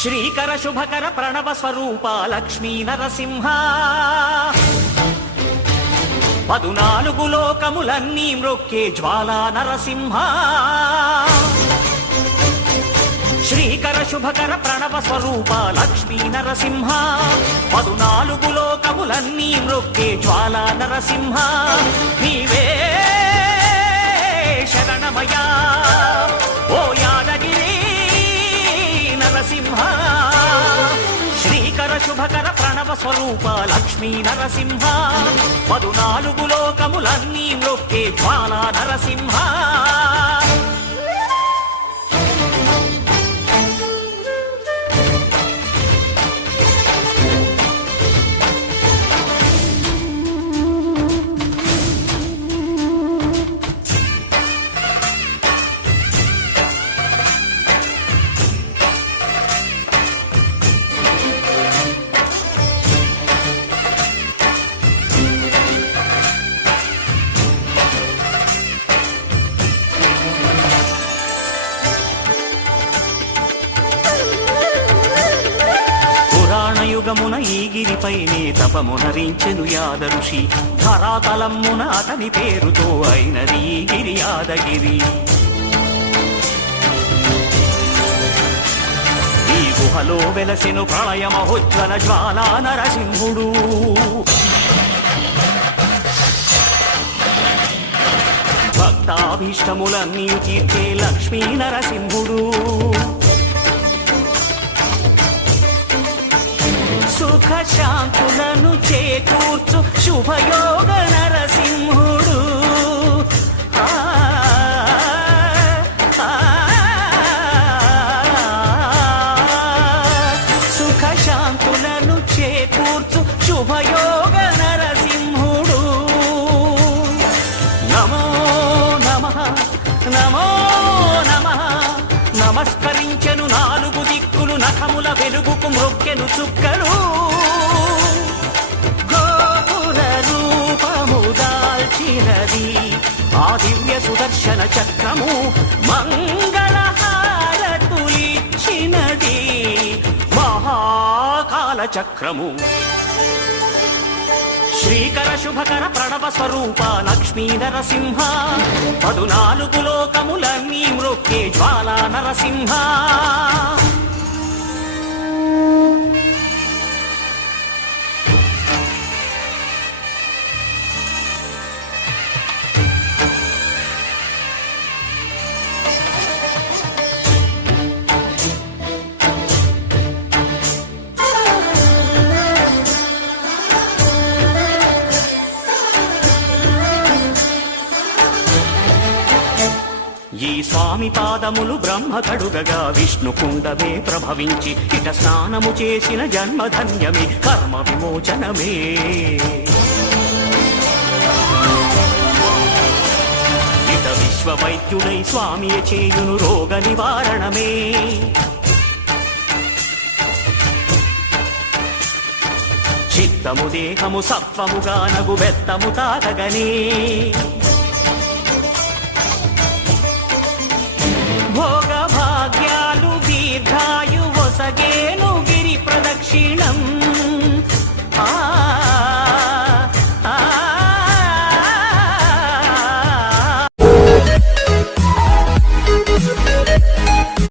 శ్రీకర శుభకర ప్రణవ స్వరూప లక్ష్మీ నరసింహ 14 లోకములన్నీ మ్రొక్కే జ్వాలా నరసింహ శ్రీకర శుభకర ప్రణవ స్వరూప లక్ష్మీ నరసింహ 14 లోకములన్నీ మ్రొక్కే జ్వాలా నరసింహ నీవే శరణమయ్యా ఓ యాదగిరి నరసింహ శ్రీకర శుభకర ప్రణవ స్వరూప లక్ష్మీ నరసింహ 14 లోకములన్నీ మ్రొక్కే జ్వాలా నరసింహ యుగమున ఈ గిరిపైనే తపమునరించెను యాద ఋషి ధరాతలమ్మున అతని పేరుతో అయినది ఈ గిరి యాదగిరి ఈ గుహలో వెలసెను ప్రళయ మహోజ్వల జ్వాలా నరసింహుడు భక్తాభీష్టములన్నీ తీర్చే లక్ష్మీ నరసింహుడు సుఖ శాంతులను చేకూర్చు శుభయోగ నరసింహుడు సుఖ శాంతులను చేకూర్చు శుభయోగ నరసింహుడు నమో నమః నమో నమః నమస్కరించెను 4 దిక్కులు నఖముల వెలుగుకు మ్రొక్కెను చుక్కలు గోపుర రూపము దాల్చినది ఆ దివ్య సుదర్శన చక్రము మంగళహారతులిచ్చినది మహాకాల చక్రము శ్రీకర శుభకర ప్రణవ స్వరూప లక్ష్మీ నరసింహ 14 లోకములన్నీ మ్రొక్కే జ్వాలా నరసింహ ఈ స్వామి పాదములు బ్రహ్మ కడుగగా విష్ణు కుండమే ప్రభవించి ఇట స్నానము చేసిన జన్మధన్యమే కర్మ విమోచనమే ఇట విశ్వవైద్యుడై స్వామి చేయును రోగ నివారణమే చిత్తము దేహము సత్వముగా నగు బెత్తము తాకగనే